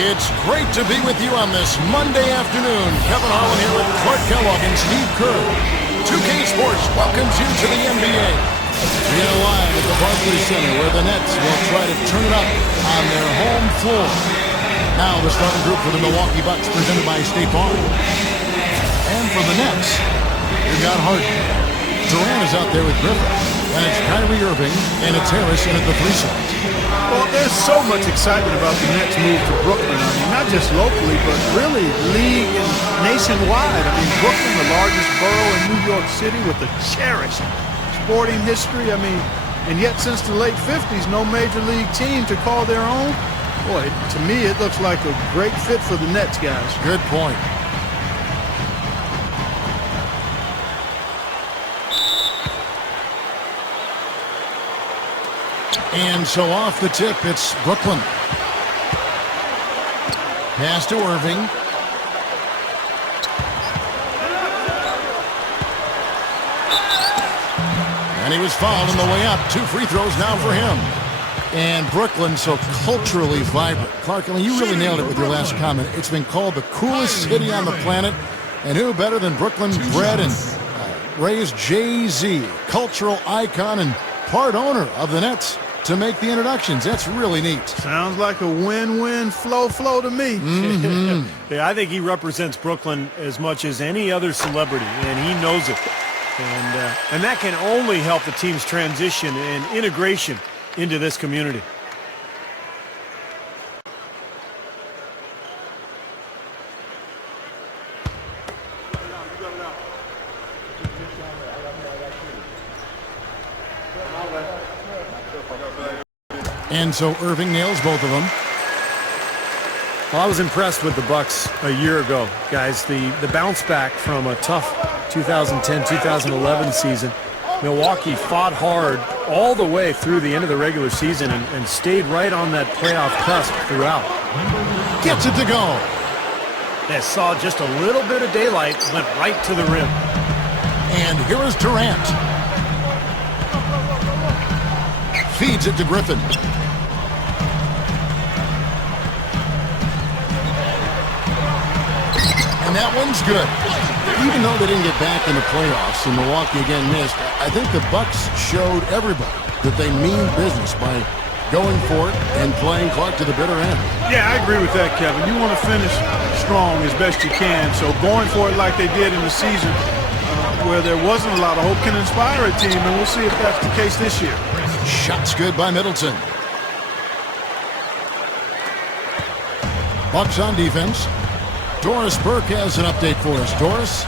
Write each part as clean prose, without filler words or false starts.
It's great to be with you on this Monday afternoon. Kevin Harlan here with Clark Kellogg and Steve Kerr. 2K Sports welcomes you to the NBA. We are live at the Barclays Center where the Nets will try to turn it up on their home floor. Now the starting group for the Milwaukee Bucks presented by State Farm. And for the Nets, we've got Harden. Durant is out there with Griffin. And it's Kyrie Irving and it's Harris in at the 3 spot. Well, there's so much excitement about the Nets move to Brooklyn. I mean, not just locally, but really league and nationwide. I mean, Brooklyn, the largest borough in New York City with a cherished sporting history. I mean, and yet since the late 50s, no major league team to call their own. Boy, to me, it looks like a great fit for the Nets, guys. Good point. And so off the tip, it's Brooklyn. Pass to Irving. And he was fouled on the way up. 2 free throws now for him. And Brooklyn so culturally vibrant. Clark, I mean, you really nailed it with your last comment. It's been called the coolest city on the planet. And who better than Brooklyn bred and raised Jay-Z, cultural icon and part owner of the Nets, to make the introductions. That's really neat. Sounds like a win-win flow to me. Yeah, I think he represents Brooklyn as much as any other celebrity, and he knows it. And that can only help the team's transition and integration into this community. And so Irving nails both of them. Well, I was impressed with the Bucks a year ago, guys. The bounce back from a tough 2010-2011 season. Milwaukee fought hard all the way through the end of the regular season and stayed right on that playoff cusp throughout. Gets it to go. They saw just a little bit of daylight, went right to the rim. And here is Durant. Feeds it to Griffin. And that one's good. Even though they didn't get back in the playoffs and Milwaukee again missed, I think the Bucks showed everybody that they mean business by going for it and playing Clark to the bitter end. Yeah, I agree with that, Kevin. You want to finish strong as best you can, so going for it like they did in the season where there wasn't a lot of hope can inspire a team, and we'll see if that's the case this year. Shots good by Middleton. Bucks on defense. Doris Burke has an update for us. Doris?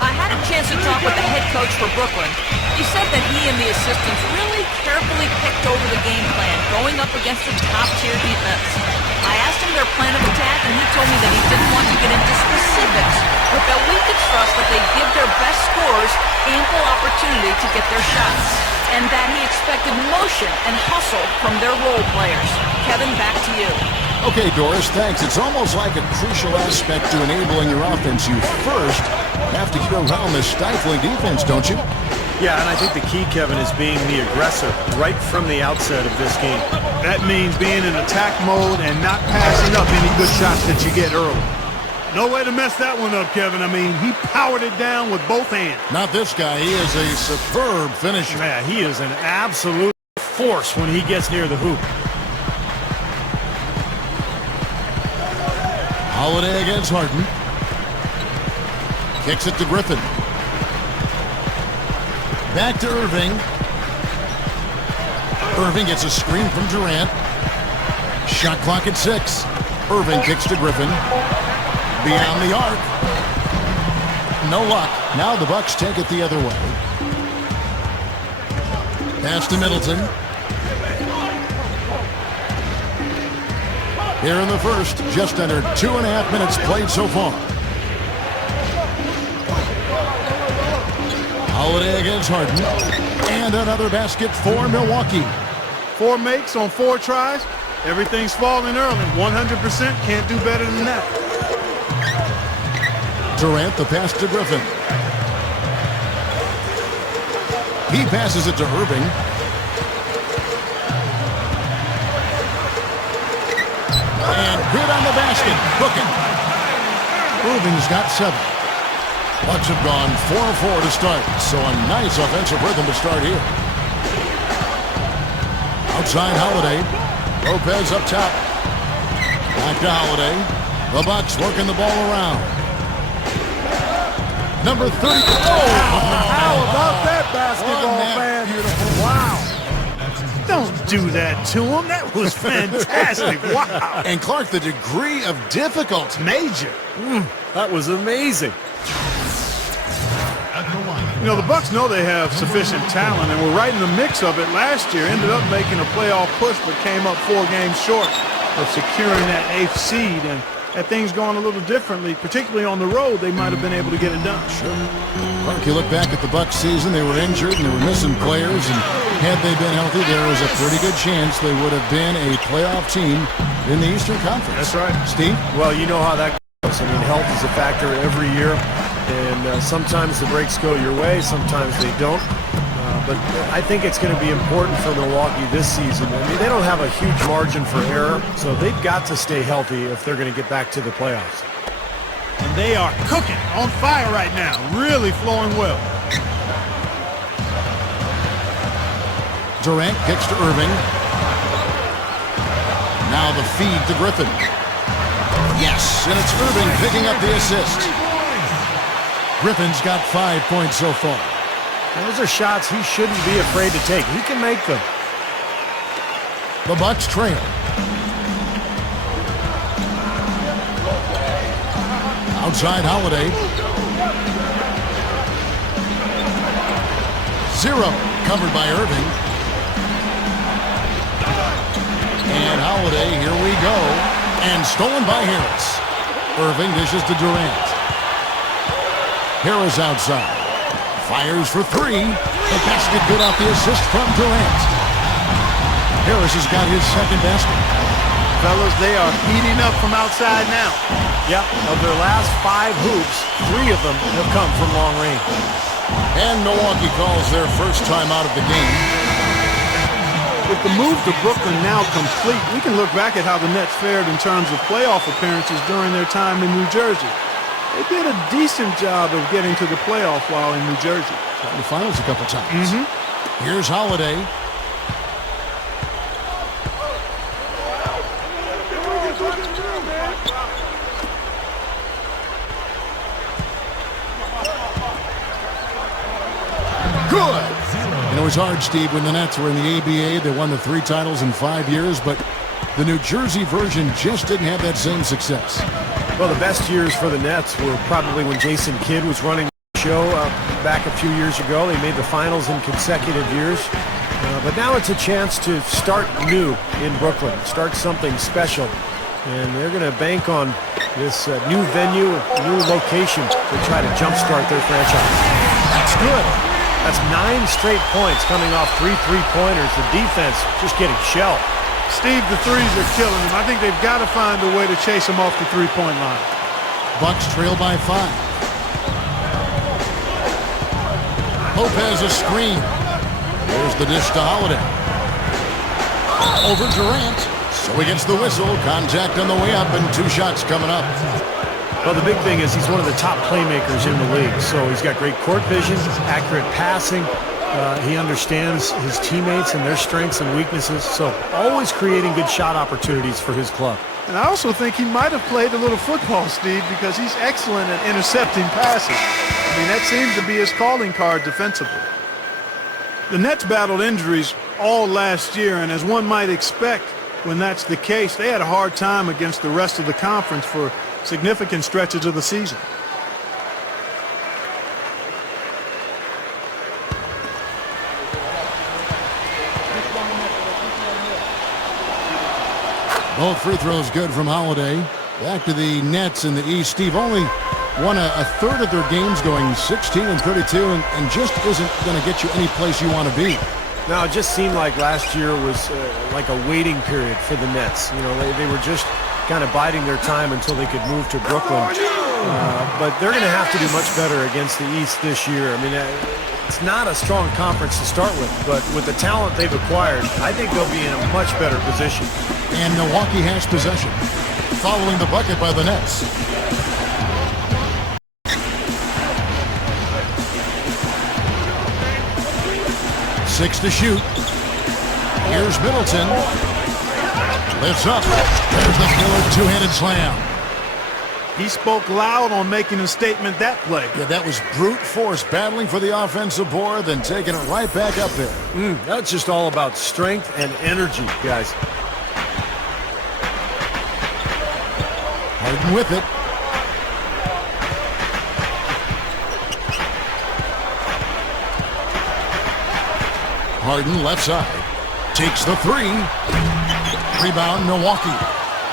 I had a chance to talk with the head coach for Brooklyn. He said that he and the assistants really carefully picked over the game plan, going up against a top-tier defense. I asked him their plan of attack, and he told me that he didn't want to get into specifics, but that we could trust that they give their best scorers ample opportunity to get their shots, and that he expected motion and hustle from their role players. Kevin, back to you. Okay, Doris, thanks. It's almost like a crucial aspect to enabling your offense. You first have to get around the stifling defense, don't you? Yeah, and I think the key, Kevin, is being the aggressor right from the outset of this game. That means being in attack mode and not passing up any good shots that you get early. No way to mess that one up, Kevin. I mean, he powered it down with both hands. Not this guy. He is a superb finisher. Yeah, he is an absolute force when he gets near the hoop. Holiday against Harden. Kicks it to Griffin. Back to Irving. Irving gets a screen from Durant. Shot clock at 6. Irving kicks to Griffin. Beyond the arc. No luck. Now the Bucks take it the other way. Pass to Middleton. Here in the first, just under 2.5 minutes played so far. Holiday against Harden. And another basket for Milwaukee. 4 makes on 4 tries. Everything's falling early. 100% can't do better than that. Durant, the pass to Griffin. He passes it to Irving. And good on the basket. Booking. Irving's got 7. Bucks have gone 4-4 to start, so a nice offensive rhythm to start here. Outside Holiday. Lopez up top. Back to Holiday. The Bucks working the ball around. Number 30. How about that basketball, man? Beautiful. Wow. Don't do that to him. That was fantastic. Wow. And Clark, the degree of difficulty. Major. That was amazing. You know, the Bucks know they have sufficient talent, and were right in the mix of it last year. Ended up making a playoff push, but came up 4 games short of securing that 8th seed. And had things gone a little differently, particularly on the road, they might have been able to get it done. Sure. Clark, you look back at the Bucks season, they were injured and they were missing players, and had they been healthy, there was a pretty good chance they would have been a playoff team in the Eastern Conference. That's right. Steve? Well, you know how that goes. I mean, health is a factor every year, and sometimes the breaks go your way, sometimes they don't. But I think it's going to be important for Milwaukee this season. I mean, they don't have a huge margin for error, so they've got to stay healthy if they're going to get back to the playoffs. And they are cooking, on fire right now, really flowing well. Durant kicks to Irving. Now the feed to Griffin. Yes, and it's Irving picking up the assist. Griffin's got 5 points so far. Those are shots he shouldn't be afraid to take. He can make them. The Bucks trail. Outside Holiday. 0 covered by Irving. And Holiday, here we go. And stolen by Harris. Irving dishes to Durant. Harris outside. Fires for 3. The basket good off the assist from Durant. Harris has got his second basket. Fellas, they are heating up from outside now. Yep, of their last 5 hoops, 3 of them have come from long range. And Milwaukee calls their first time out of the game. With the move to Brooklyn now complete, we can look back at how the Nets fared in terms of playoff appearances during their time in New Jersey. They did a decent job of getting to the playoff while in New Jersey. Got in the finals a couple times. Here's Holiday. Good. You know, it's hard, Steve, when the Nets were in the ABA. They won the 3 titles in 5 years, but the New Jersey version just didn't have that same success. Well, the best years for the Nets were probably when Jason Kidd was running the show back a few years ago. They made the finals in consecutive years. But now it's a chance to start new in Brooklyn, start something special. And they're going to bank on this new venue, new location to try to jumpstart their franchise. That's good. That's 9 straight points coming off 3 3-pointers. The defense just getting shelled. Steve, the threes are killing them. I think they've got to find a way to chase them off the three-point line. Bucks trail by 5. Lopez a screen. There's the dish to Holiday. Over Durant. So he gets the whistle. Contact on the way up and 2 shots coming up. Well, the big thing is he's one of the top playmakers in the league. So he's got great court vision, accurate passing. He understands his teammates and their strengths and weaknesses. So always creating good shot opportunities for his club. And I also think he might have played a little football, Steve, because he's excellent at intercepting passes. I mean, that seems to be his calling card defensively. The Nets battled injuries all last year, and as one might expect when that's the case, they had a hard time against the rest of the conference for significant stretches of the season. Both free throws good from Holiday. Back to the Nets in the East. Steve only won a third of their games, going 16-32, and just isn't going to get you any place you want to be. Now, it just seemed like last year was like a waiting period for the Nets. You know, they were just kind of biding their time until they could move to Brooklyn. But they're going to have to do much better against the East this year. I mean, It's not a strong conference to start with, but with the talent they've acquired, I think they'll be in a much better position. And Milwaukee has possession, following the bucket by the Nets. Six to shoot. Here's Middleton. Lifts up. There's the killer two-handed slam. He spoke loud on making a statement that play. Yeah, that was brute force battling for the offensive board, then taking it right back up there. That's just all about strength and energy, guys. Harden with it. Harden left side. Takes the three. Rebound, Milwaukee.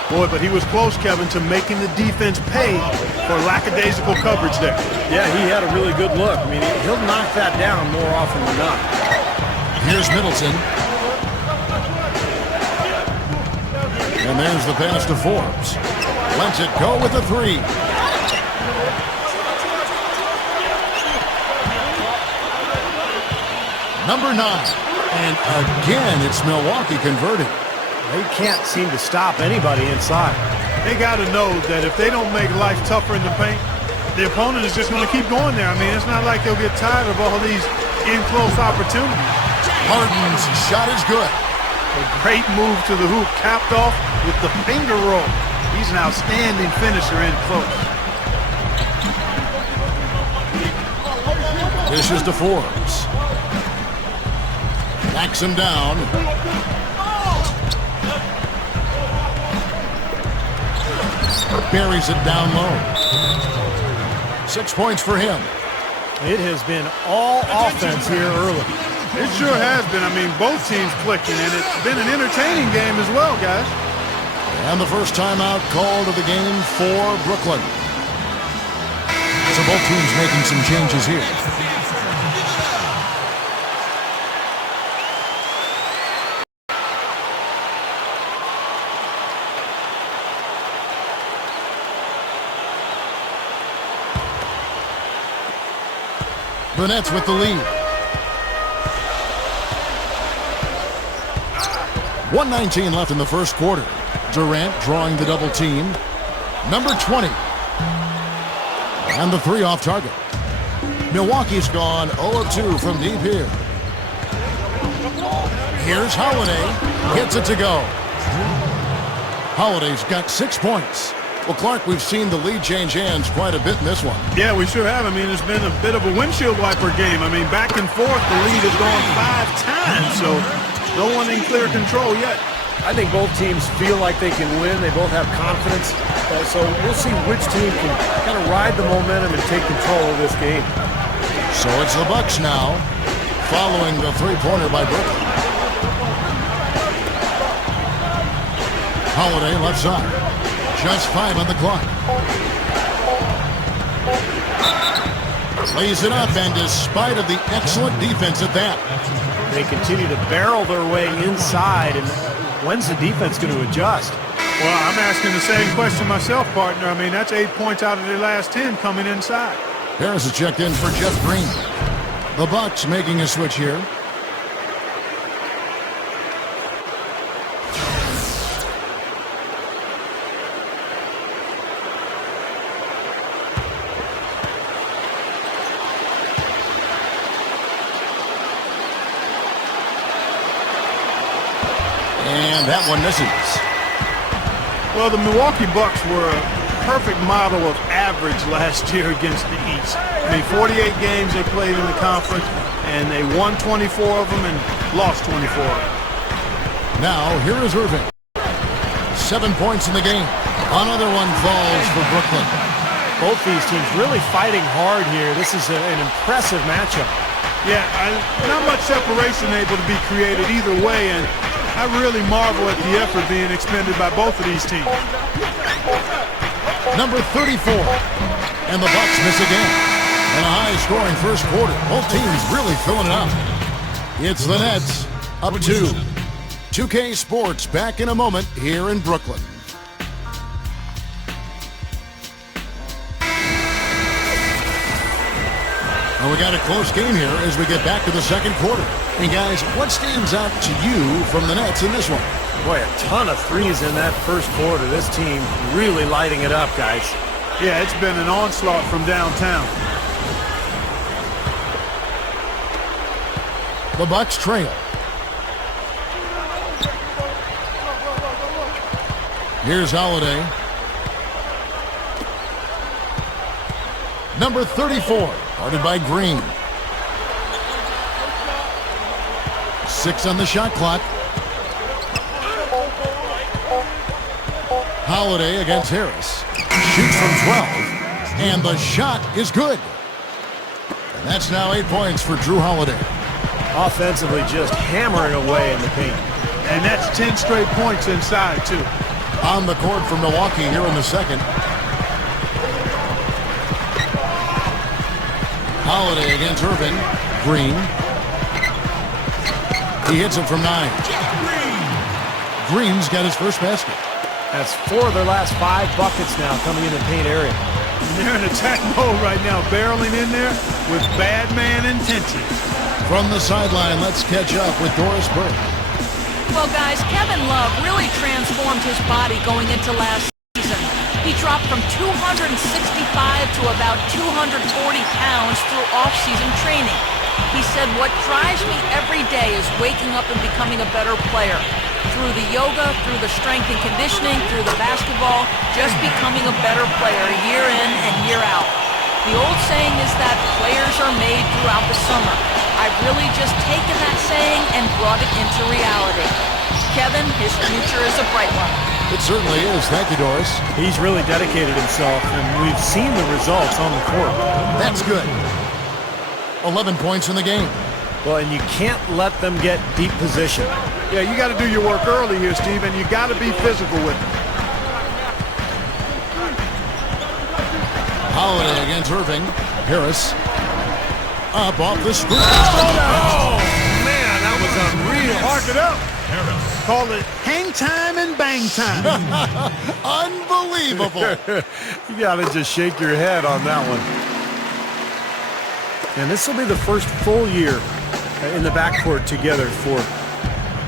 Boy, but he was close, Kevin, to making the defense pay for lackadaisical coverage there. Yeah, he had a really good look. I mean, he'll knock that down more often than not. Here's Middleton. And there's the pass to Forbes. Lets it go with the three. Number 9. And again, it's Milwaukee converting. They can't seem to stop anybody inside. They got to know that if they don't make life tougher in the paint, the opponent is just going to keep going there. I mean, it's not like they'll get tired of all these in-close opportunities. Harden's shot is good. A great move to the hoop, capped off with the finger roll. He's an outstanding finisher in close. Dishes to Forbes. Backs him down. Buries it down low. 6 points for him. It has been all offense here early. It sure has been. I mean, both teams clicking, and it's been an entertaining game as well, guys. And the first timeout called of the game for Brooklyn. So both teams making some changes here. The Nets with the lead. 1:19 left in the first quarter. Durant drawing the double team. Number 20. And the three off target. Milwaukee's gone 0 of 2 from deep here. Here's Holiday. Gets it to go. Holiday's got 6 points. Well, Clark, we've seen the lead change hands quite a bit in this one. Yeah, we sure have. I mean, it's been a bit of a windshield wiper game. I mean, back and forth, the lead has gone 5 times, so no one in clear control yet. I think both teams feel like they can win. They both have confidence. So we'll see which team can kind of ride the momentum and take control of this game. So it's the Bucks now, following the three-pointer by Brooklyn. Holiday left side. Just 5 on the clock. Lays it up, and despite of the excellent defense at that, they continue to barrel their way inside, and when's the defense going to adjust? Well, I'm asking the same question myself, partner. I mean, that's 8 points out of their last 10 coming inside. Harris has checked in for Jeff Green. The Bucks making a switch here. And that one misses. Well, the Milwaukee Bucks were a perfect model of average last year against the East. I mean, 48 games they played in the conference, and they won 24 of them and lost 24 of them. Now, here is Irving. 7 points in the game. Another one falls for Brooklyn. Both these teams really fighting hard here. This is an impressive matchup. Yeah, not much separation able to be created either way, and I really marvel at the effort being expended by both of these teams. Number 34. And the Bucks miss again. And a high-scoring first quarter. Both teams really filling it up. It's the Nets up 2. 2K Sports back in a moment here in Brooklyn. And we got a close game here as we get back to the second quarter. And guys, what stands out to you from the Nets in this one? Boy, a ton of threes in that first quarter. This team really lighting it up, guys. Yeah, it's been an onslaught from downtown. The Bucks trail. Here's Holiday. Number 34, guarded by Green. 6 on the shot clock. Holiday against Harris. Shoots from 12, and the shot is good. And that's now 8 points for Drew Holiday. Offensively just hammering away in the paint. And that's 10 straight points inside, too. On the court for Milwaukee here in the second. Holiday against Irvin. Green. He hits it from 9. Green's got his first basket. That's 4 of their last 5 buckets now coming in the paint area. They're in attack mode right now, barreling in there with bad man intentions. From the sideline, let's catch up with Doris Burke. Well, guys, Kevin Love really transformed his body going into last season. He dropped from 265 to about 240 pounds through off-season training. He said, "What drives me every day is waking up and becoming a better player. Through the yoga, through the strength and conditioning, through the basketball, just becoming a better player year in and year out. The old saying is that players are made throughout the summer. I've really just taken that saying and brought it into reality. Kevin, his future is a bright one." It certainly is. Thank you, Doris. He's really dedicated himself, and we've seen the results on the court. That's good. 11 points in the game. Well, and you can't let them get deep position. Yeah, you got to do your work early here, Steve, and you got to be physical with them. Holiday against Irving. Harris up off the screen. Oh, man, that was unreal. Mark it up. Call it hang time and bang time. Unbelievable. You got to just shake your head on that one. And this will be the first full year in the backcourt together for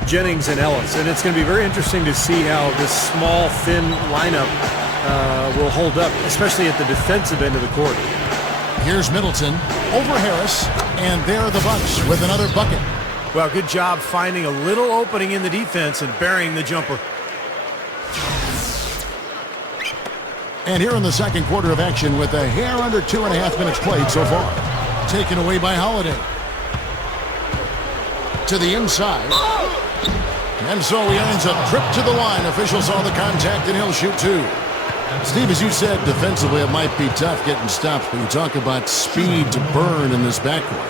Jennings and Ellis. And it's going to be very interesting to see how this small, thin lineup will hold up, especially at the defensive end of the court. Here's Middleton over Harris, and there are the Bucks with another bucket. Well, good job finding a little opening in the defense and burying the jumper. And here in the second quarter of action with a hair under 2.5 minutes played so far. Taken away by Holiday. To the inside. And so he earns a trip to the line. Officials saw the contact, and he'll shoot 2. Steve, as you said, defensively it might be tough getting stops, but you talk about speed to burn in this backcourt.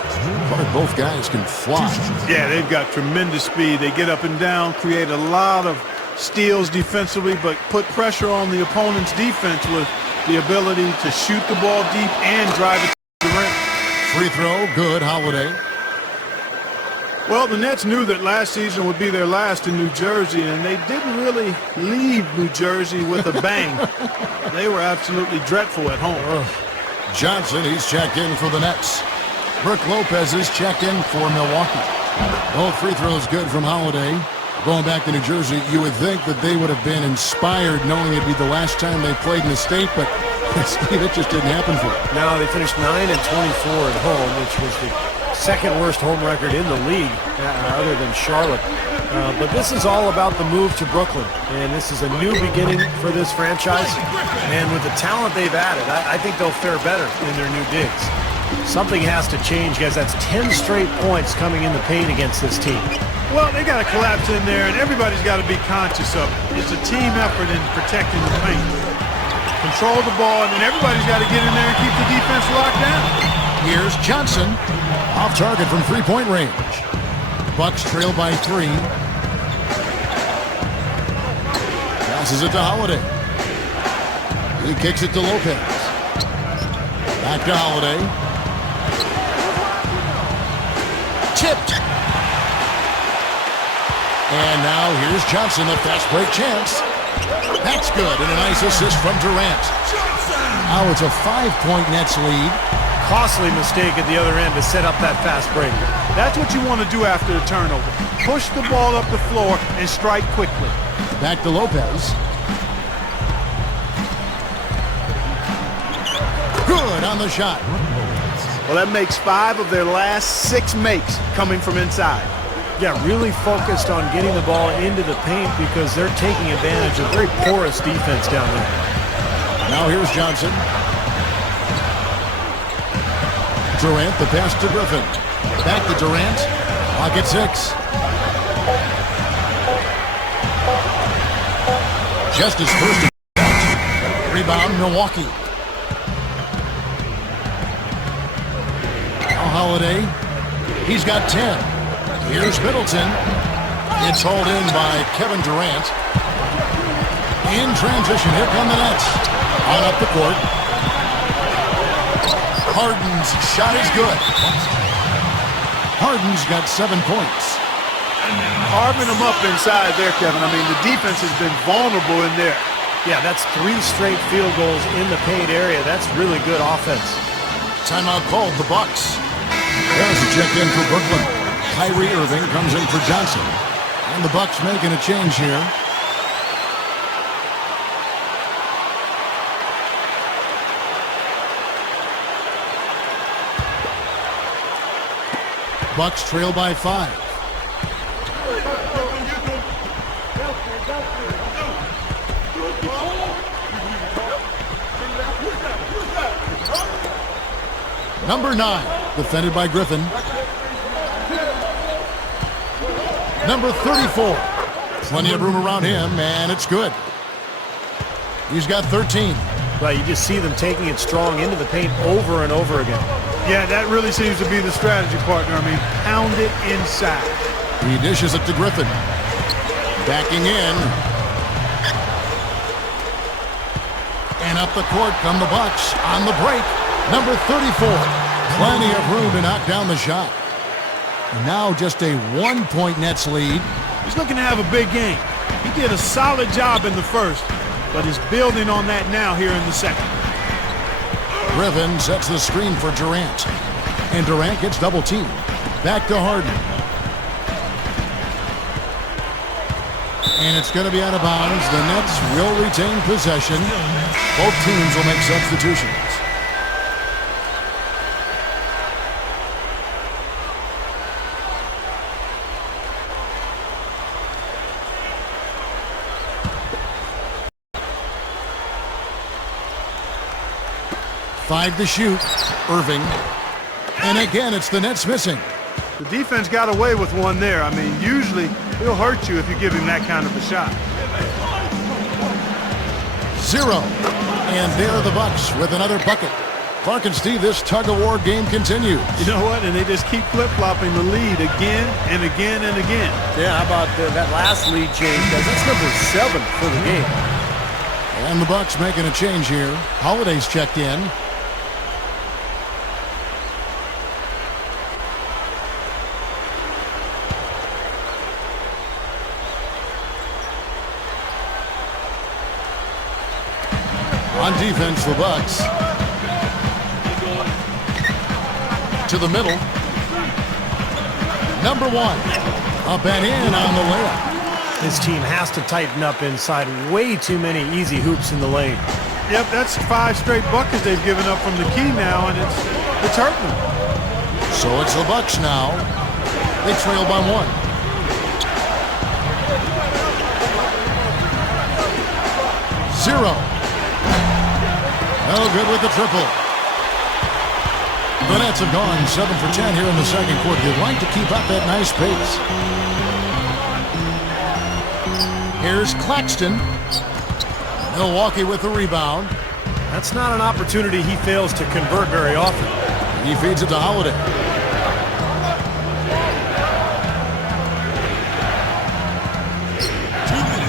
Both guys can fly. Yeah, they've got tremendous speed. They get up and down, create a lot of steals defensively, but put pressure on the opponent's defense with the ability to shoot the ball deep and drive it to the rim. Free throw, good, Holiday. Well, the Nets knew that last season would be their last in New Jersey, and they didn't really leave New Jersey with a bang. They were absolutely dreadful at home. Johnson, he's checked in for the Nets. Brooke Lopez is checked in for Milwaukee. Both free throws good from Holiday. Going back to New Jersey, you would think that they would have been inspired knowing it'd be the last time they played in the state, but Steve, it just didn't happen for them. No, they finished 9-24 at home, which was the second worst home record in the league, other than Charlotte. But this is all about the move to Brooklyn, and this is a new beginning for this franchise. And with the talent they've added, I think they'll fare better in their new digs. Something has to change, guys. That's 10 straight points coming in the paint against this team. Well, they got to collapse in there, and everybody's got to be conscious of it. It's a team effort in protecting the paint. Control the ball, and then everybody's got to get in there and keep the defense locked down. Here's Johnson. Off target from three-point range. Bucks trail by 3. Passes it to Holiday. He kicks it to Lopez. Back to Holiday. Tipped. And now here's Johnson, the fast break chance. That's good, and a nice assist from Durant. Now it's a 5-point Nets lead. costly mistake at the other end to set up that fast break. That's what you want to do after the turnover. Push the ball up the floor and strike quickly. Back to Lopez. Good on the shot. Well, that makes 5 of their last 6 makes coming from inside. Yeah, really focused on getting the ball into the paint because they're taking advantage of very porous defense down there. Now here's Johnson. Durant, the pass to Griffin. Back to Durant. Pocket 6. Just his first rebound, Milwaukee. Now Holiday. He's got 10. Here's Middleton. It's hauled in by Kevin Durant. In transition, here come the Nets. On up the court. Harden's shot is good. Harden's got 7 points. Carving them up inside there, Kevin. I mean, the defense has been vulnerable in there. Yeah, that's 3 straight field goals in the paint area. That's really good offense. Timeout called, the Bucks. There's a check in for Brooklyn. Kyrie Irving comes in for Johnson. And the Bucks making a change here. Bucks trail by 5. Number 9, defended by Griffin. Number 34. Plenty of room around him, and it's good. He's got 13. Right, you just see them taking it strong into the paint over and over again. Yeah, that really seems to be the strategy, partner. I mean, pound it inside. He dishes it to Griffin. Backing in. And up the court come the Bucks on the break. Number 34. Plenty of room to knock down the shot. And now just a 1-point Nets lead. He's looking to have a big game. He did a solid job in the first, but is building on that now here in the second. Griffin sets the screen for Durant. And Durant gets double-teamed. Back to Harden. And it's going to be out of bounds. The Nets will retain possession. Both teams will make substitutions. Five to shoot. Irving. And again, it's the Nets missing. The defense got away with one there. I mean, usually he'll hurt you if you give him that kind of a shot. 0. And there are the Bucks with another bucket. Clark and Steve, this tug-of-war game continues. You know what? And they just keep flip-flopping the lead again and again and again. Yeah, how about that last lead change? That's number 7 for the game. And the Bucks making a change here. Holiday's checked in. On defense, the Bucks. To the middle. Number 1. Up and in on the layup. This team has to tighten up inside. Way too many easy hoops in the lane. Yep, that's 5 straight buckets they've given up from the key now, and it's hurting them. So it's the Bucks now. They trail by 1. Zero. No good with the triple. The Nets have gone 7 for 10 here in the second quarter. They'd like to keep up that nice pace. Here's Claxton. Milwaukee with the rebound. That's not an opportunity he fails to convert very often. He feeds it to Holiday.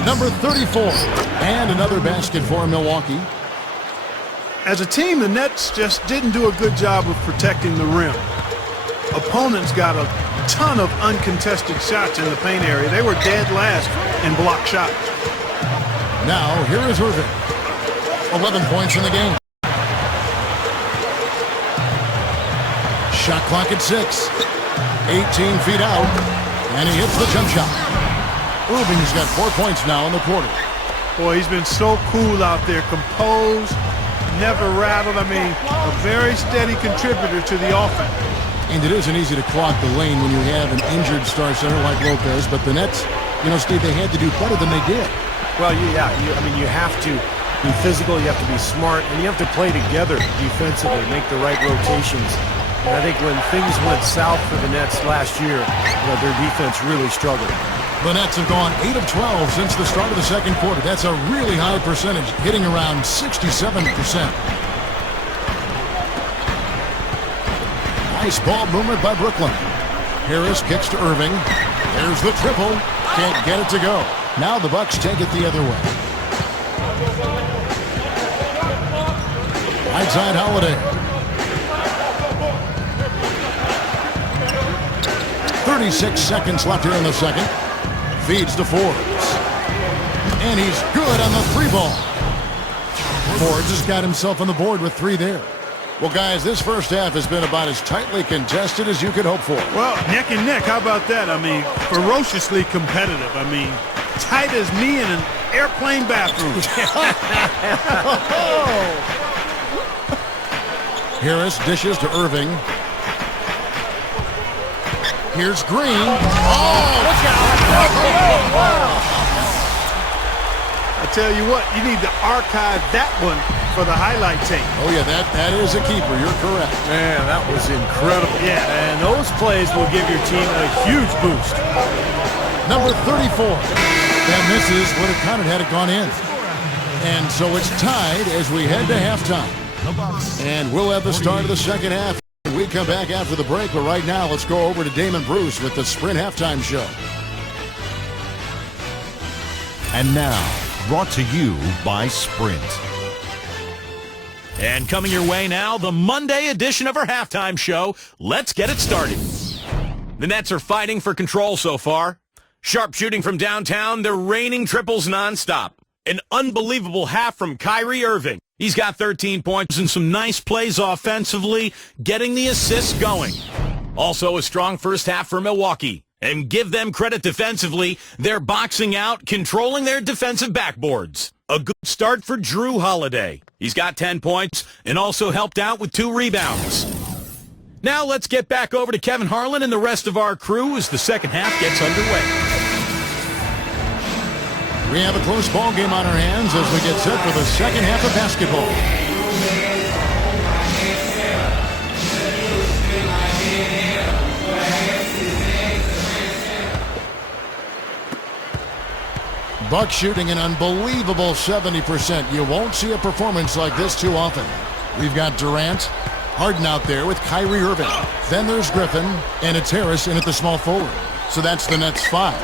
Number 34. And another basket for Milwaukee. As a team, the Nets just didn't do a good job of protecting the rim. Opponents got a ton of uncontested shots in the paint area. They were dead last in block shots. Now, here is Irving. 11 points in the game. Shot clock at 6. 18 feet out, and he hits the jump shot. Irving's got 4 points now in the quarter. Boy, he's been so cool out there, composed, never rattled. I mean, a very steady contributor to the offense. And it isn't easy to clog the lane when you have an injured star center like Lopez, but the Nets, Steve, they had to do better than they did. Well, you have to be physical, you have to be smart, and you have to play together defensively, make the right rotations. And I think when things went south for the Nets last year, their defense really struggled. The Nets have gone 8 of 12 since the start of the second quarter. That's a really high percentage, hitting around 67%. Nice ball movement by Brooklyn. Harris kicks to Irving. There's the triple. Can't get it to go. Now the Bucks take it the other way. Right side Holiday. 36 seconds left here in the second. Feeds to Forbes. And he's good on the 3-ball. Forbes has got himself on the board with 3 there. Well, guys, this first half has been about as tightly contested as you could hope for. Well, neck and neck, how about that? I mean, ferociously competitive. I mean, tight as me in an airplane bathroom. Harris dishes to Irving. Here's Green. Oh, look out. I tell you what, you need to archive that one for the highlight tape. Oh, yeah, that is a keeper. You're correct. Man, that was incredible. Yeah. And those plays will give your team a huge boost. Number 34. And this is what it counted had it gone in. And so it's tied as we head to halftime. And we'll have the start of the second half. We come back after the break, but right now let's go over to Damon Bruce with the Sprint Halftime Show. And now, brought to you by Sprint. And coming your way now, the Monday edition of our halftime show. Let's get it started. The Nets are fighting for control so far. Sharp shooting from downtown. They're raining triples nonstop. An unbelievable half from Kyrie Irving. He's got 13 points and some nice plays offensively, getting the assists going. Also a strong first half for Milwaukee. And give them credit defensively. They're boxing out, controlling their defensive backboards. A good start for Drew Holiday. He's got 10 points and also helped out with 2 rebounds. Now let's get back over to Kevin Harlan and the rest of our crew as the second half gets underway. We have a close ball game on our hands as we get set for the second half of basketball. Bucks shooting an unbelievable 70%. You won't see a performance like this too often. We've got Durant, Harden out there with Kyrie Irving. Then there's Griffin, and it's Harris in at the small forward. So that's the Nets 5.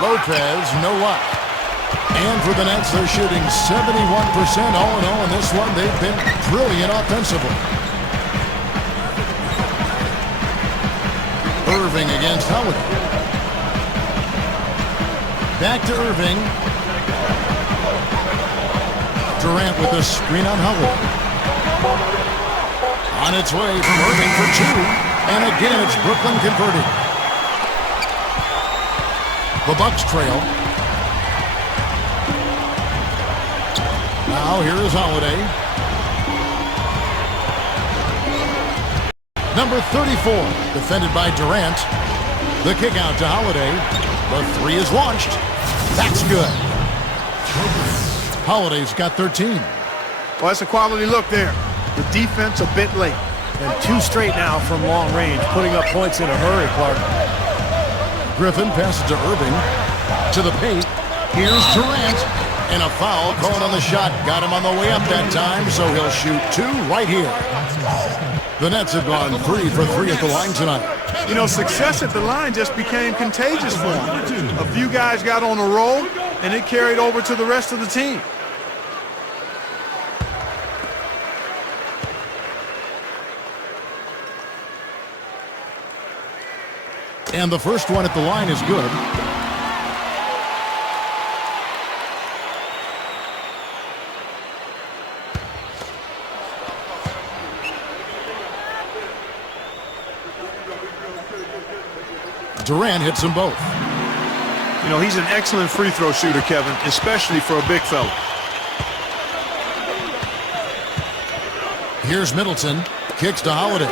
Lopez, no luck. And for the Nets, they're shooting 71% all in all in this one. They've been brilliant offensively. Irving against Holiday. Back to Irving. Durant with a screen on Howard. On its way from Irving for 2. And again, it's Brooklyn converting. The Bucks trail. Now here is Holiday. Number 34, defended by Durant. The kick out to Holiday. The 3 is launched. That's good. Holiday's got 13. Well, that's a quality look there. The defense a bit late. And 2 straight now from long range, putting up points in a hurry, Clark. Griffin passes to Irving. To the paint. Here's Durant. And a foul called on the shot. Got him on the way up that time, so he'll shoot 2 right here. The Nets have gone 3 for 3 at the line tonight. You know, success at the line just became contagious for him. A few guys got on a roll, and it carried over to the rest of the team. And the first one at the line is good. Durant hits them both. You know, he's an excellent free throw shooter, Kevin, especially for a big fella. Here's Middleton. Kicks to Holiday.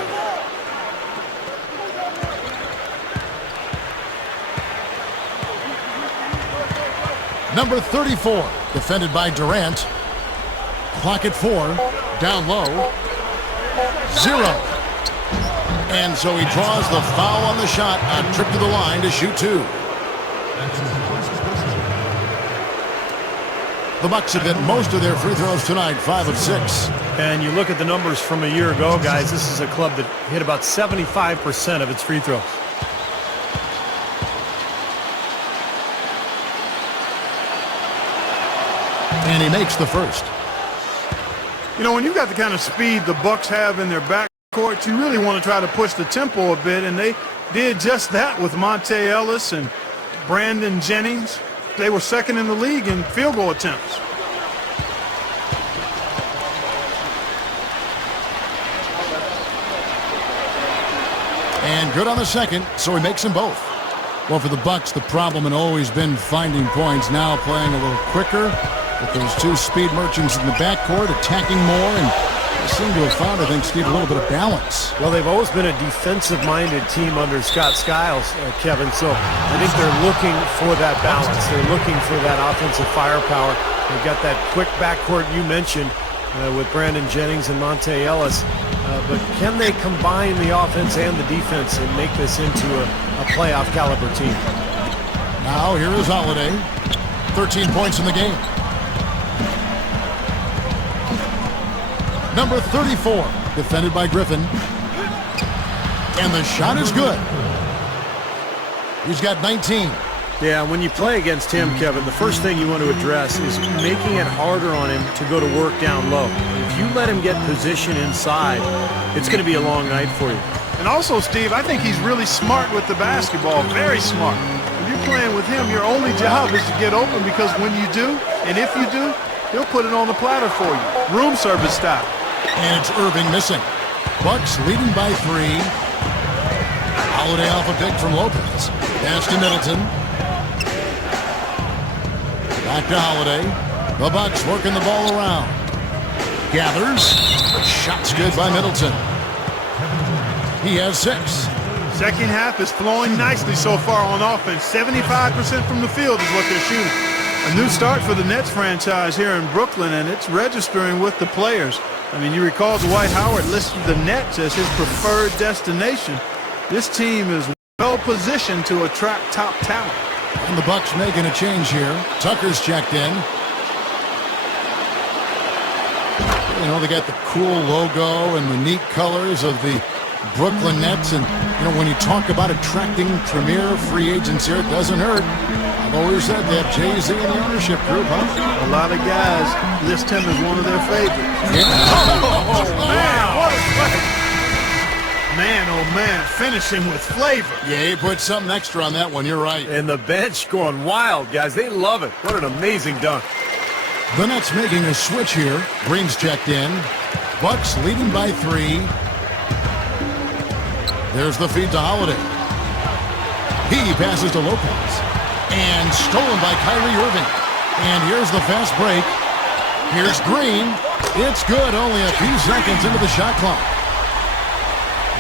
Number 34, defended by Durant. Clock at 4, down low. 0. And so he draws the foul on the shot, a trip to the line to shoot 2. The Bucks have hit most of their free throws tonight, 5 of 6. And you look at the numbers from a year ago, guys, this is a club that hit about 75% of its free throws. And he makes the first. You know, when you've got the kind of speed the Bucks have in their backcourt, you really want to try to push the tempo a bit, and they did just that with Monte Ellis and Brandon Jennings. They were second in the league in field goal attempts. And good on the second, so he makes them both. Well, for the Bucks, the problem had always been finding points. Now playing a little quicker with those two speed merchants in the backcourt, attacking more, and they seem to have found, I think, Steve, a little bit of balance. Well, they've always been a defensive-minded team under Scott Skiles, Kevin, so I think they're looking for that balance. They're looking for that offensive firepower. They've got that quick backcourt you mentioned with Brandon Jennings and Monte Ellis. But can they combine the offense and the defense and make this into a playoff caliber team? Now here is Holiday. 13 points in the game. Number 34, defended by Griffin. And the shot is good. He's got 19. Yeah, when you play against him, Kevin, the first thing you want to address is making it harder on him to go to work down low. If you let him get position inside, it's going to be a long night for you. And also, Steve, I think he's really smart with the basketball, very smart. When you're playing with him, your only job is to get open, because when you do, and if you do, he'll put it on the platter for you, room service style. And it's Irving missing. Bucks leading by 3. Holiday off a pick from Lopez. Pass to Middleton. Back to Holiday. The Bucks working the ball around. Gathers. Shot's good by Middleton. He has 6. Second half is flowing nicely so far on offense. 75% from the field is what they're shooting. A new start for the Nets franchise here in Brooklyn, and it's registering with the players. I mean, you recall Dwight Howard listed the Nets as his preferred destination. This team is well positioned to attract top talent. And the Bucks making a change here. Tucker's checked in. You know, they got the cool logo and the neat colors of the Brooklyn Nets. And, you know, when you talk about attracting premier free agents here, it doesn't hurt. I've always said that. Jay-Z and the ownership group, huh? A lot of guys list him as one of their favorites. Yeah. Man, what a play. Man, oh man, finishing with flavor. Yeah, he put something extra on that one. You're right. And the bench going wild, guys. They love it. What an amazing dunk. The Nets making a switch here. Green's checked in. Bucks leading by 3. There's the feed to Holiday. He passes to Lopez. And stolen by Kyrie Irving. And here's the fast break. Here's Green. It's good. Only a few seconds into the shot clock.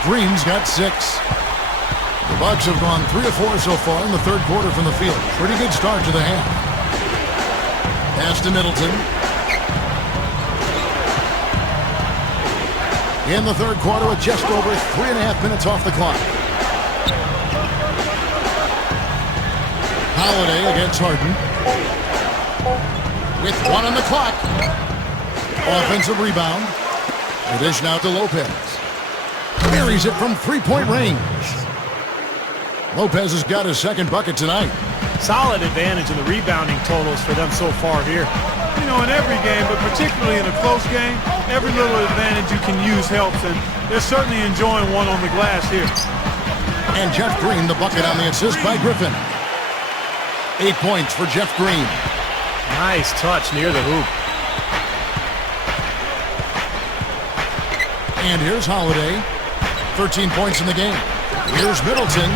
Green's got 6. The Bucks have gone 3 of 4 so far in the third quarter from the field. Pretty good start to the half. Pass to Middleton. In the third quarter with just over 3.5 minutes off the clock. Holiday against Harden. With 1 on the clock. Offensive rebound. The dish now to Lopez. Buries it from 3-point range. Lopez has got his second bucket tonight. Solid advantage in the rebounding totals for them so far here. You know, in every game, but particularly in a close game, every little advantage you can use helps, and they're certainly enjoying one on the glass here. And Jeff Green, the bucket on the assist by Griffin. 8 points for Jeff Green. Nice touch near the hoop. And here's Holiday. 13 points in the game. Here's Middleton.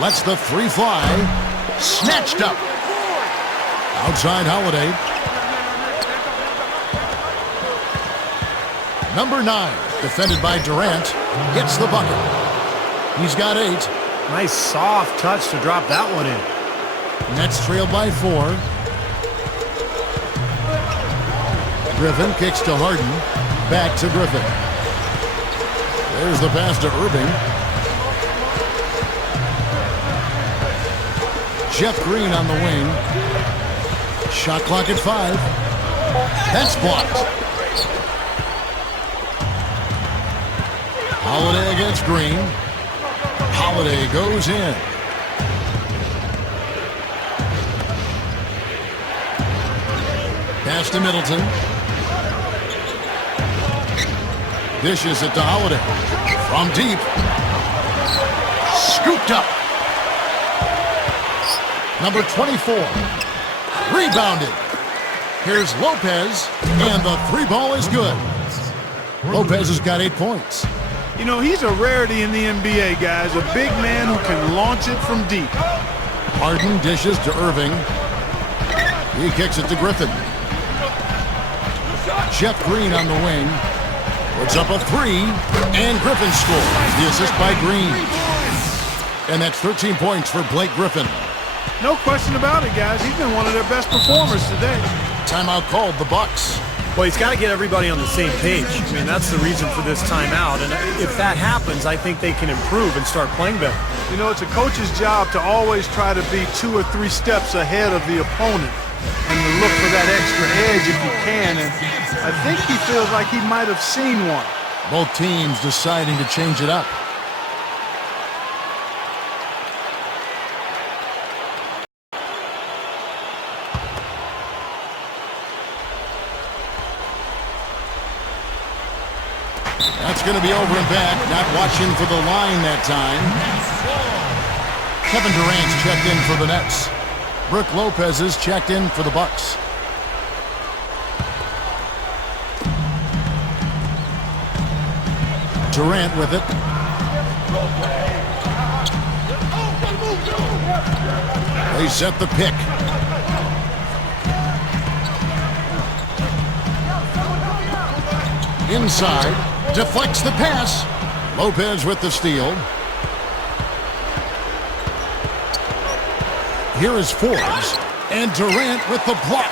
Lets the three fly. Snatched up. Outside Holiday. Number 9, defended by Durant, gets the bucket. He's got 8. Nice soft touch to drop that one in. Nets trailed by 4. Griffin kicks to Harden. Back to Griffin. There's the pass to Irving. Jeff Green on the wing. Shot clock at 5. That's blocked. Holiday against Green. Holiday goes in. Pass to Middleton. Dishes it to Holiday. From deep. Scooped up. Number 24. Rebounded. Here's Lopez. And the three ball is good. Lopez has got 8 points. You know, he's a rarity in the NBA, guys. A big man who can launch it from deep. Harden dishes to Irving. He kicks it to Griffin. Jeff Green on the wing. Puts up a 3. And Griffin scores. The assist by Green. And that's 13 points for Blake Griffin. No question about it, guys. He's been one of their best performers today. Timeout called the Bucks. Well, he's got to get everybody on the same page. I mean, that's the reason for this timeout. And if that happens, I think they can improve and start playing better. You know, it's a coach's job to always try to be 2 or 3 steps ahead of the opponent and to look for that extra edge if you can. And I think he feels like he might have seen one. Both teams deciding to change it up. That's going to be over and back. Not watching for the line that time. Kevin Durant's checked in for the Nets. Brook Lopez is checked in for the Bucks. Durant with it. They set the pick. Inside. Deflects the pass. Lopez with the steal. Here is Forbes. And Durant with the block.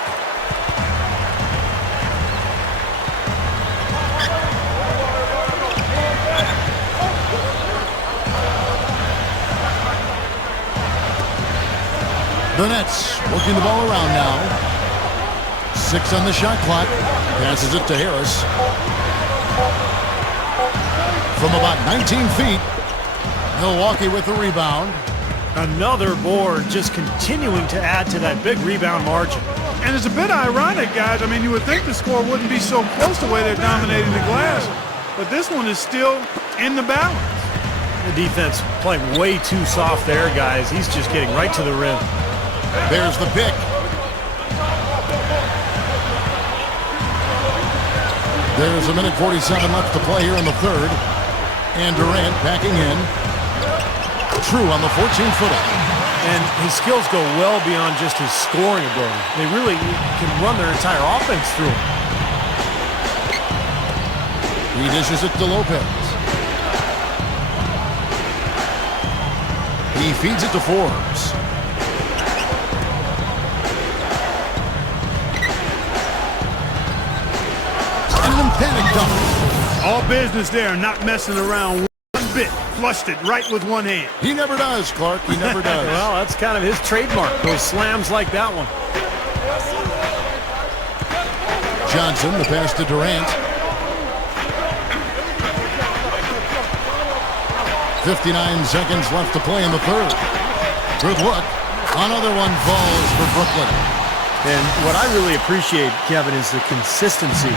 The Nets working the ball around now. 6 on the shot clock. Passes it to Harris. From about 19 feet, Milwaukee with the rebound. Another board, just continuing to add to that big rebound margin. And it's a bit ironic, guys. I mean, you would think the score wouldn't be so close the way they're dominating the glass. But this one is still in the balance. The defense playing way too soft there, guys. He's just getting right to the rim. There's the pick. There's a minute 47 left to play here in the third. And Durant backing in. True on the 14-footer. And his skills go well beyond just his scoring ability. They really can run their entire offense through him. He dishes it to Lopez. He feeds it to Forbes. Panic dunk. All business there, not messing around one bit. Flushed it right with one hand. He never does, Clark. He never does. Well, that's kind of his trademark, those slams like that one. Johnson, the pass to Durant. 59 seconds left to play in the third. Good look. Another one falls for Brooklyn. And what I really appreciate, Kevin, is the consistency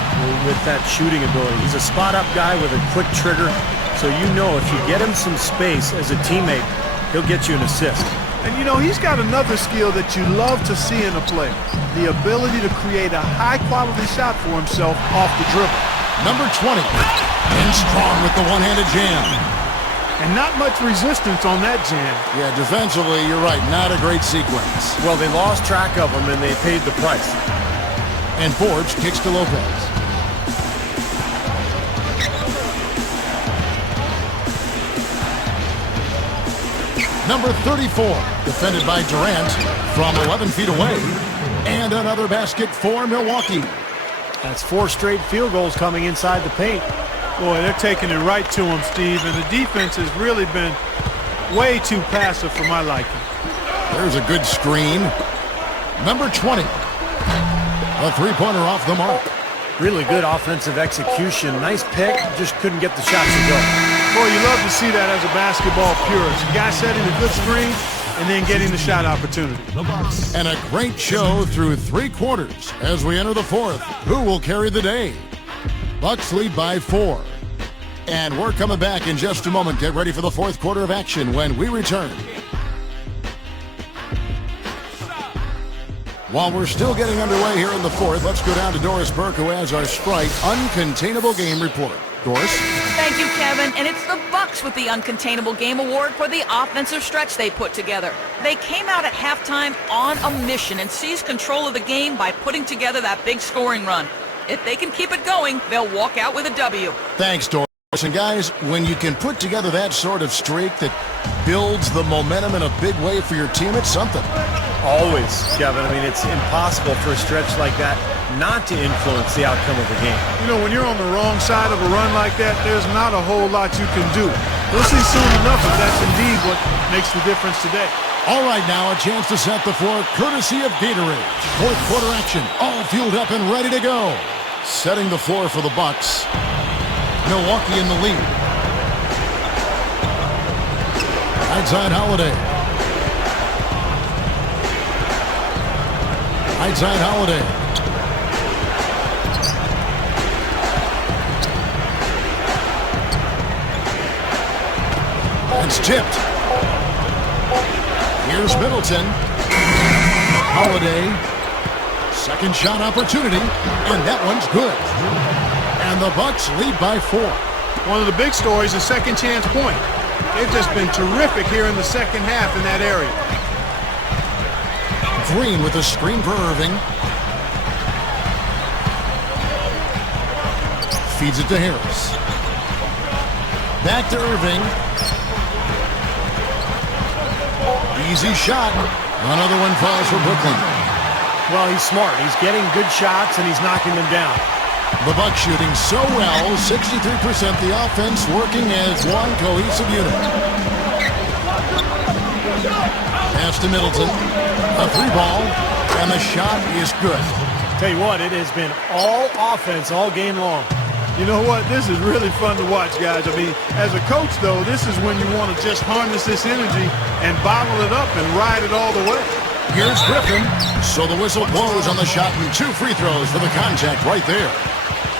with that shooting ability. He's a spot-up guy with a quick trigger, so you know if you get him some space as a teammate, he'll get you an assist. And, you know, he's got another skill that you love to see in a player, the ability to create a high-quality shot for himself off the dribble. Number 20, and strong with the one-handed jam. And not much resistance on that jam. Yeah, defensively, you're right. Not a great sequence. Well, they lost track of him, and they paid the price. And Forbes kicks to Lopez. Number 34, defended by Durant from 11 feet away. And another basket for Milwaukee. That's 4 straight field goals coming inside the paint. Boy, they're taking it right to him, Steve, and the defense has really been way too passive for my liking. There's a good screen. Number 20. A three-pointer off the mark. Really good offensive execution. Nice pick, just couldn't get the shots to go. Boy, you love to see that as a basketball purist. The guy setting a good screen and then getting the shot opportunity. And a great show through 3 quarters as we enter the 4th. Who will carry the day? Bucks lead by 4. And we're coming back in just a moment. Get ready for the 4th quarter of action when we return. While we're still getting underway here in the 4th, let's go down to Doris Burke, who has our Sprite Uncontainable Game Report. Doris? Thank you, Kevin. And it's the Bucks with the Uncontainable Game Award for the offensive stretch they put together. They came out at halftime on a mission and seized control of the game by putting together that big scoring run. If they can keep it going, they'll walk out with a W. Thanks, Doris. And guys, when you can put together that sort of streak that builds the momentum in a big way for your team, it's something. Always, Kevin. I mean, it's impossible for a stretch like that not to influence the outcome of the game. You know, when you're on the wrong side of a run like that, there's not a whole lot you can do. We'll see soon enough if that's indeed what makes the difference today. All right, now a chance to set the floor courtesy of Gatorade. 4th quarter action, all fueled up and ready to go. Setting the floor for the Bucks. Milwaukee in the lead. Outside Holiday. Outside Holiday. It's tipped. Here's Middleton. Holiday. Second shot opportunity, and that one's good. And the Bucks lead by 4. One of the big stories is second chance point. They've just been terrific here in the second half in that area. Green with a screen for Irving. Feeds it to Harris. Back to Irving. Easy shot. Another one falls for Brooklyn. Well, he's smart. He's getting good shots, and he's knocking them down. The Bucks shooting so well, 63%. The offense working as one cohesive unit. Pass to Middleton. A 3-ball, and the shot is good. Tell you what, it has been all offense all game long. You know what? This is really fun to watch, guys. I mean, as a coach, though, this is when you want to just harness this energy and bottle it up and ride it all the way. Here's Griffin. So the whistle blows on the shot and 2 free throws for the contact right there.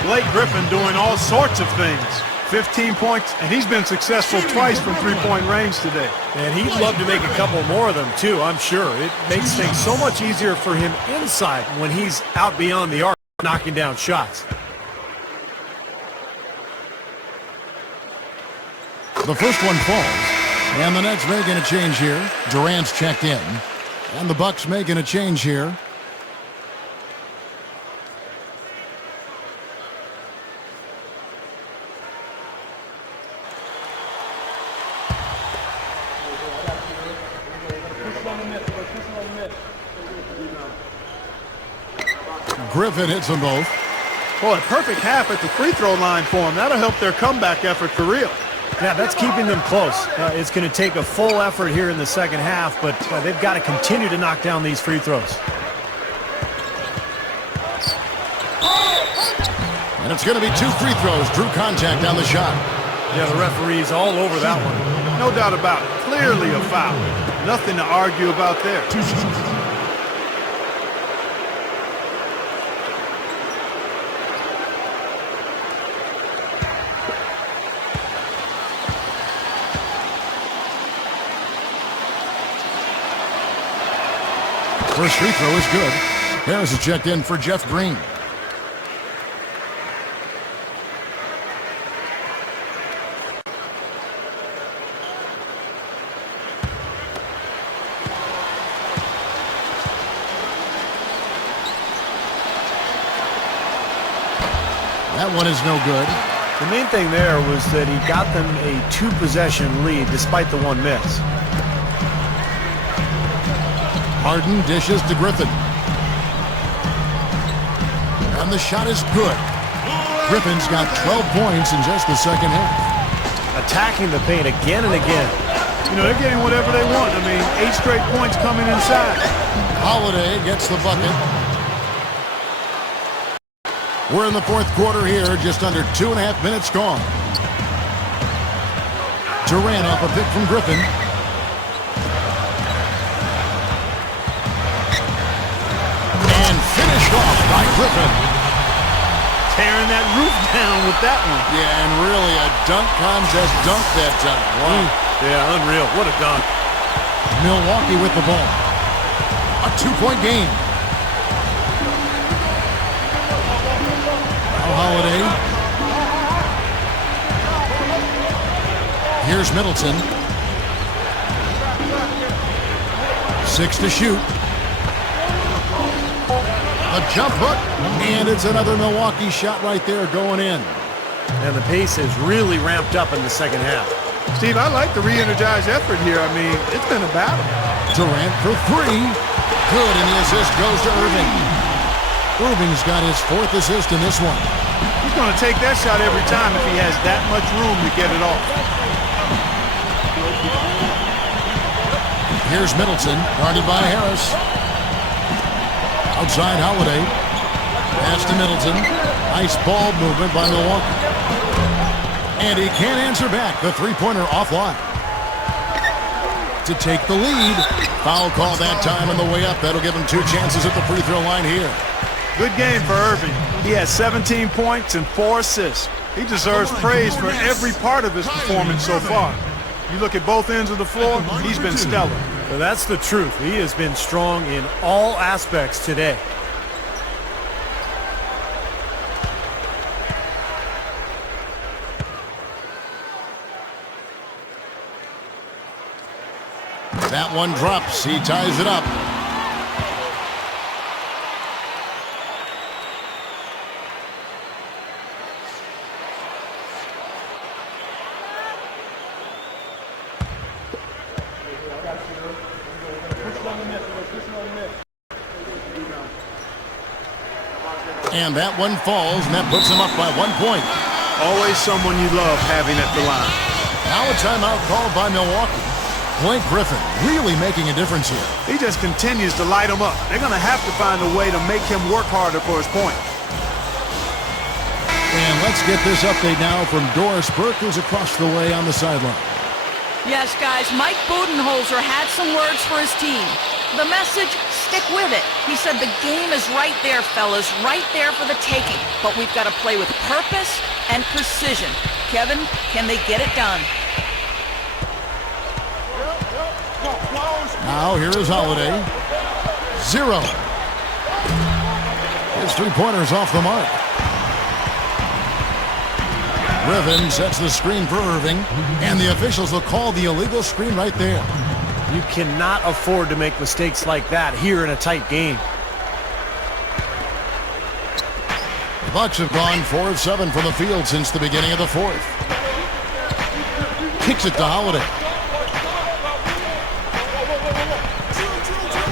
Blake Griffin doing all sorts of things. 15 points, and he's been successful twice from three-point range today. And he'd love to make a couple more of them, too, I'm sure. It makes things so much easier for him inside when he's out beyond the arc, knocking down shots. The first one falls, and the Nets making a change here. Durant's checked in, and the Bucks making a change here. Griffin hits them both. Boy, perfect half at the free throw line for them. That'll help their comeback effort for real. Yeah, that's keeping them close. It's going to take a full effort here in the second half, but they've got to continue to knock down these free throws. And it's going to be 2 free throws. Drew contact on the shot. Yeah, the referee's all over that one. No doubt about it. Clearly a foul. Nothing to argue about there. First free throw is good. Harris is checked in for Jeff Green. That one is no good. The main thing there was that he got them a 2-possession lead despite the one miss. Harden dishes to Griffin. And the shot is good. Griffin's got 12 points in just the second half. Attacking the paint again and again. You know, they're getting whatever they want. I mean, 8 straight points coming inside. Holiday gets the bucket. We're in the fourth quarter here, just under 2.5 minutes gone. Durant off a pick from Griffin. And finished off by Griffin. Tearing that roof down with that one. Yeah, and really a dunk contest dunk that time. Wow. Yeah, unreal. What a dunk. Milwaukee with the ball. A 2-point game. Now Holiday. Here's Middleton. 6 to shoot. A jump hook, and it's another Milwaukee shot right there going in. And the pace has really ramped up in the second half. Steve, I like the re-energized effort here. I mean, it's been a battle. Durant for 3. Good, and the assist goes to Irving. Irving's got his 4th assist in this one. He's going to take that shot every time if he has that much room to get it off. Here's Middleton, guarded by Harris. Outside Holiday. Pass to Middleton. Nice ball movement by Milwaukee. And he can't answer back. The three-pointer offline. To take the lead. Foul call that time on the way up. That'll give him 2 chances at the free throw line here. Good game for Irving. He has 17 points and 4 assists. He deserves praise for every part of his performance so far. You look at both ends of the floor, he's been stellar. Well, that's the truth. He has been strong in all aspects today. That one drops. He ties it up. And that one falls, and that puts him up by 1 point. Always someone you love having at the line. Now a timeout called by Milwaukee. Blake Griffin really making a difference here. He just continues to light them up. They're going to have to find a way to make him work harder for his point. And let's get this update now from Doris Burke, who's across the way on the sideline. Yes, guys, Mike Budenholzer had some words for his team. The message, stick with it. He said the game is right there, fellas, right there for the taking. But we've got to play with purpose and precision. Kevin, can they get it done? Now here is Holiday. 0. His three-pointer's off the mark. Griffin sets the screen for Irving, and the officials will call the illegal screen right there. You cannot afford to make mistakes like that here in a tight game. The Bucks have gone 4 of 7 from the field since the beginning of the fourth. Kicks it to Holiday.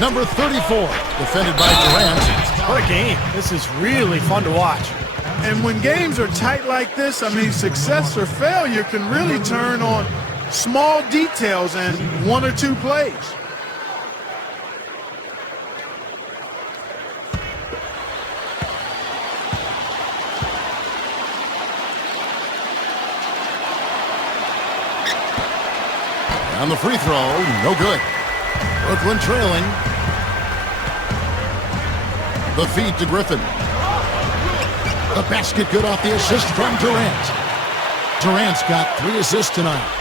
Number 34, defended by Durant. What a game. This is really fun to watch. And when games are tight like this, I mean, success or failure can really turn on small details and 1 or 2 plays. On the free throw, no good. Brooklyn trailing. The feed to Griffin. The basket good off the assist from Durant. Durant's got 3 assists tonight.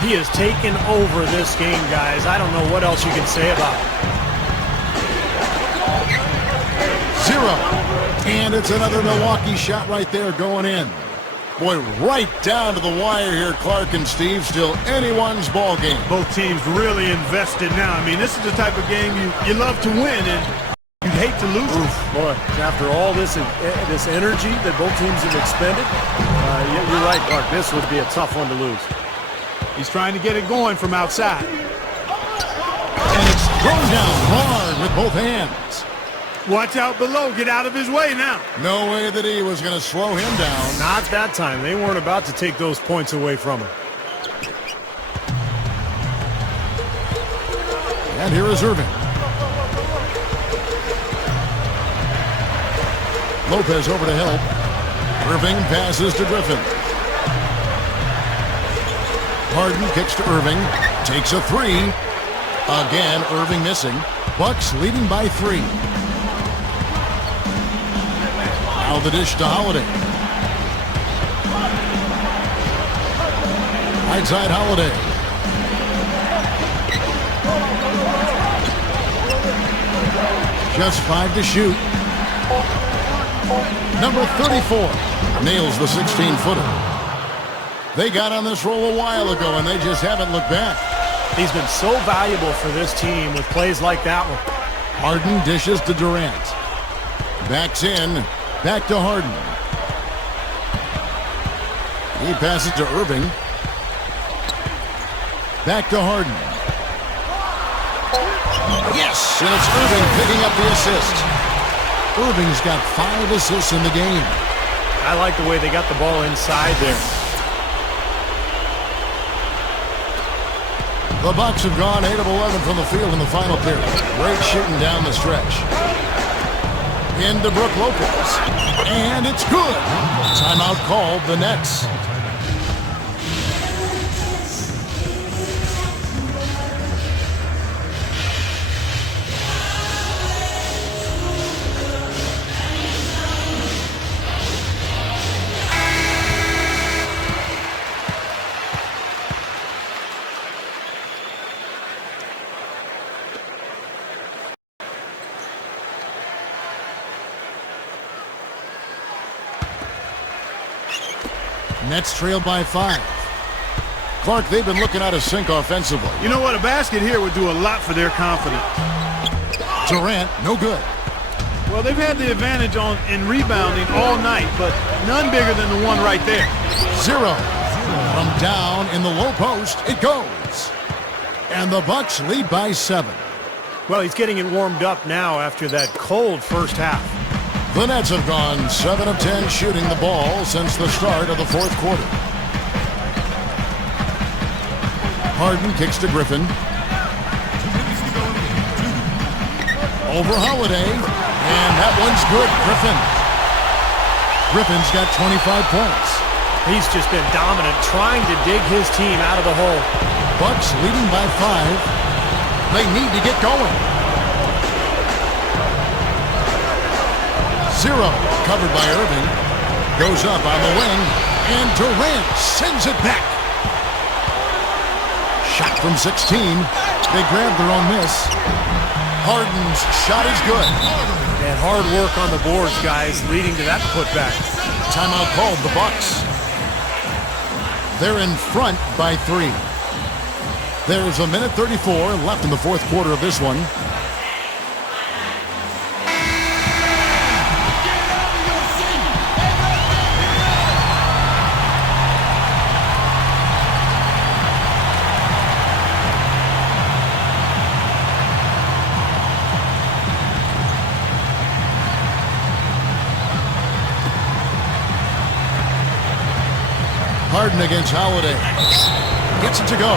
He has taken over this game, guys. I don't know what else you can say about it. 0. And it's another Milwaukee shot right there going in. Boy, right down to the wire here, Clark and Steve. Still anyone's ball game. Both teams really invested now. I mean, this is the type of game you love to win, and you hate to lose it. Boy, after all this energy that both teams have expended, you're right, Clark. This would be a tough one to lose. He's trying to get it going from outside. And it's thrown down hard with both hands. Watch out below. Get out of his way now. No way that he was going to slow him down. Not that time. They weren't about to take those points away from him. And here is Irving. Lopez over to help. Irving passes to Griffin. Harden kicks to Irving. Takes a three. Again, Irving missing. Bucks leading by 3. Now the dish to Holiday. Right side Holiday. Just 5 to shoot. Number 34 nails the 16-footer. They got on this roll a while ago, and they just haven't looked back. He's been so valuable for this team with plays like that one. Harden dishes to Durant. Backs in. Back to Harden. He passes to Irving. Back to Harden. Yes, and it's Irving picking up the assist. Irving's got 5 assists in the game. I like the way they got the ball inside there. The Bucks have gone 8 of 11 from the field in the final period. Great shooting down the stretch. Into Brook Lopez. And it's good. Timeout called the Nets. Nets trail by 5. Clark, they've been looking out of sync offensively. You know what? A basket here would do a lot for their confidence. Durant, no good. Well, they've had the advantage in rebounding all night, but none bigger than the one right there. 0. From down in the low post, it goes. And the Bucks lead by 7. Well, he's getting it warmed up now after that cold first half. The Nets have gone 7 of 10 shooting the ball since the start of the fourth quarter. Harden kicks to Griffin. Over Holiday. And that one's good. Griffin's got 25 points. He's just been dominant, trying to dig his team out of the hole. Bucks leading by 5. They need to get going. 0. Covered by Irving. Goes up on the wing. And Durant sends it back. Shot from 16. They grab their own miss. Harden's shot is good. And hard work on the boards, guys, leading to that putback. Timeout called the Bucks. They're in front by 3. There's a minute 34 left in the fourth quarter of this one. Harden against Holiday. Gets it to go.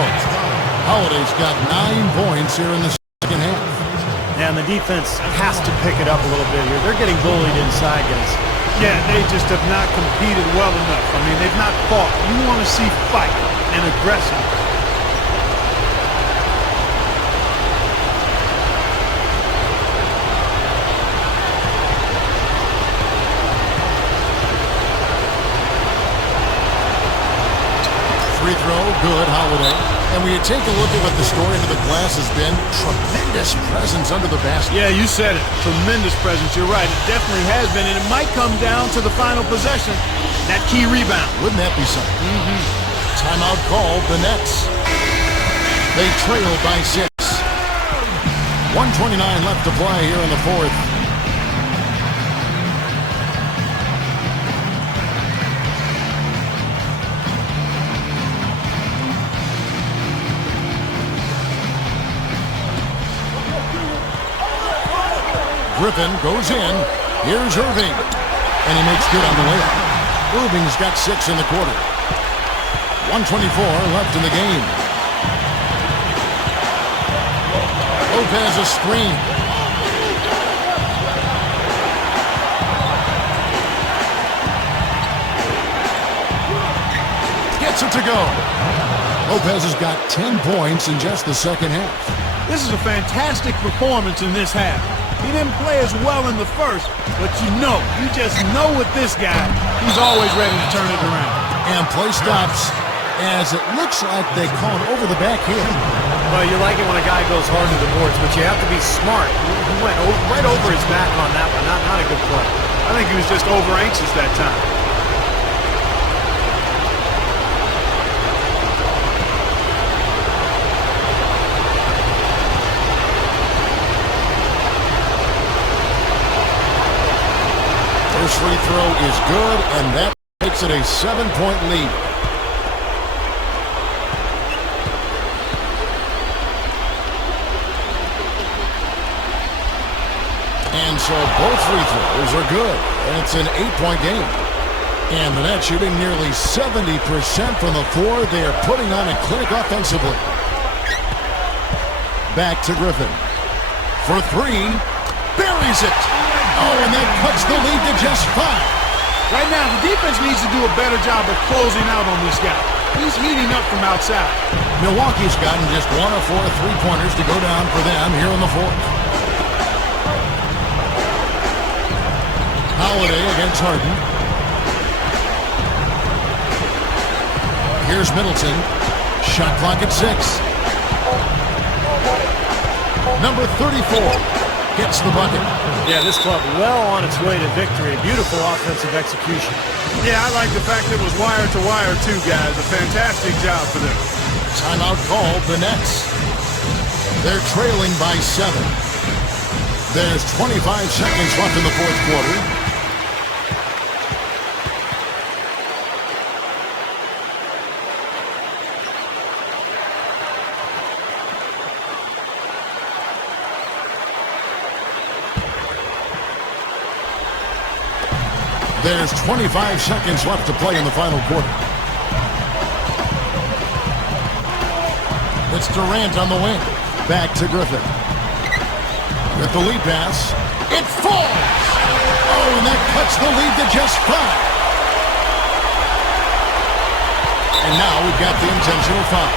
Holiday's got 9 points here in the second half. And the defense has to pick it up a little bit here. They're getting bullied inside, guys. Yeah, they just have not competed well enough. I mean, they've not fought. You want to see fight and aggression. Free throw, good, Holiday. And when you take a look at what the story of the glass has been, tremendous presence under the basket. Yeah, you said it. Tremendous presence. You're right. It definitely has been, and it might come down to the final possession, that key rebound. Wouldn't that be something? Timeout called the Nets. They trail by 6. 1:29 left to play here in the fourth. Griffin goes in. Here's Irving. And he makes good on the layup. Irving's got 6 in the quarter. 1:24 left in the game. Lopez a screen. Gets it to go. Lopez has got 10 points in just the second half. This is a fantastic performance in this half. He didn't play as well in the first, but you just know with this guy, he's always ready to turn it around. And play stops as it looks like they called over the back hit. Well, you like it when a guy goes hard to the boards, but you have to be smart. He went right over his back on that one. Not a good play. I think he was just over anxious that time. First free throw is good, and that makes it a 7-point lead. And so both free throws are good, and it's an 8-point game. And the Nets shooting nearly 70% from the floor. They are putting on a clinic offensively. Back to Griffin. For 3, buries it. Oh, and that cuts the lead to just 5. Right now, the defense needs to do a better job of closing out on this guy. He's heating up from outside. Milwaukee's gotten just 1 of 4 3-pointers to go down for them here in the fourth. Holiday against Harden. Here's Middleton. Shot clock at 6. Number 34 gets the bucket. Yeah, this club well on its way to victory. Beautiful offensive execution. Yeah, I like the fact it was wire to wire too, guys. A fantastic job for them. Timeout called the Nets. They're trailing by 7. There's 25 seconds left in the fourth quarter. There's 25 seconds left to play in the final quarter. It's Durant on the wing. Back to Griffin. With the lead pass. It falls! Oh, and that cuts the lead to just 5. And now we've got the intentional foul.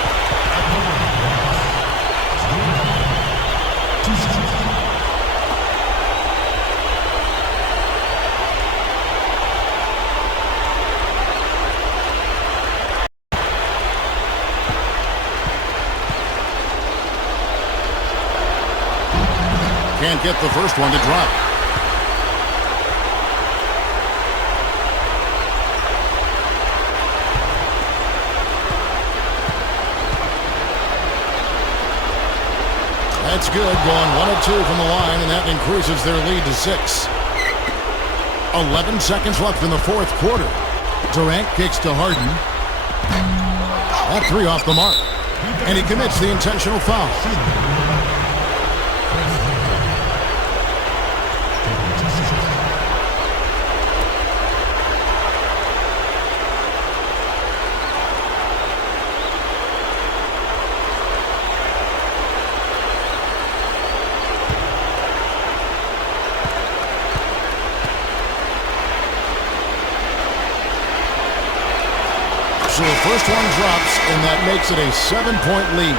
Can't get the first one to drop. That's good, going 1 of 2 from the line, and that increases their lead to 6. 11 seconds left in the fourth quarter. Durant kicks to Harden. That 3 off the mark. And he commits the intentional foul. So the first one drops, and that makes it a 7-point lead.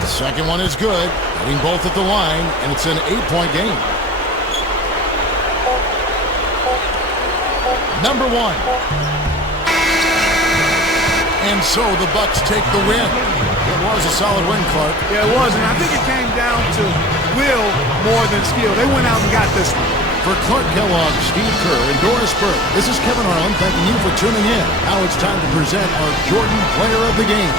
The second one is good, hitting both at the line, and it's an 8-point game. Number 1. And so the Bucks take the win. It was a solid win, Clark. Yeah, it was, and I think it came down to will more than skill. They went out and got this one. For Clark Kellogg, Steve Kerr, and Doris Burke, this is Kevin Harlan thanking you for tuning in. Now it's time to present our Jordan Player of the Game.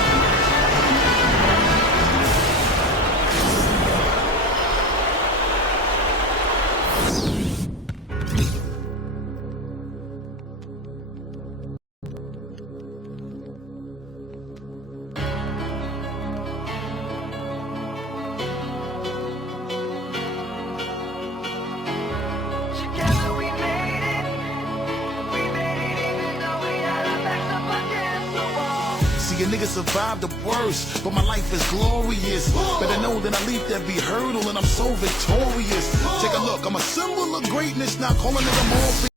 A nigga survived the worst, but my life is glorious. Better know that I leaped every hurdle and I'm so victorious. Take a look, I'm a symbol of greatness, not calling it a more.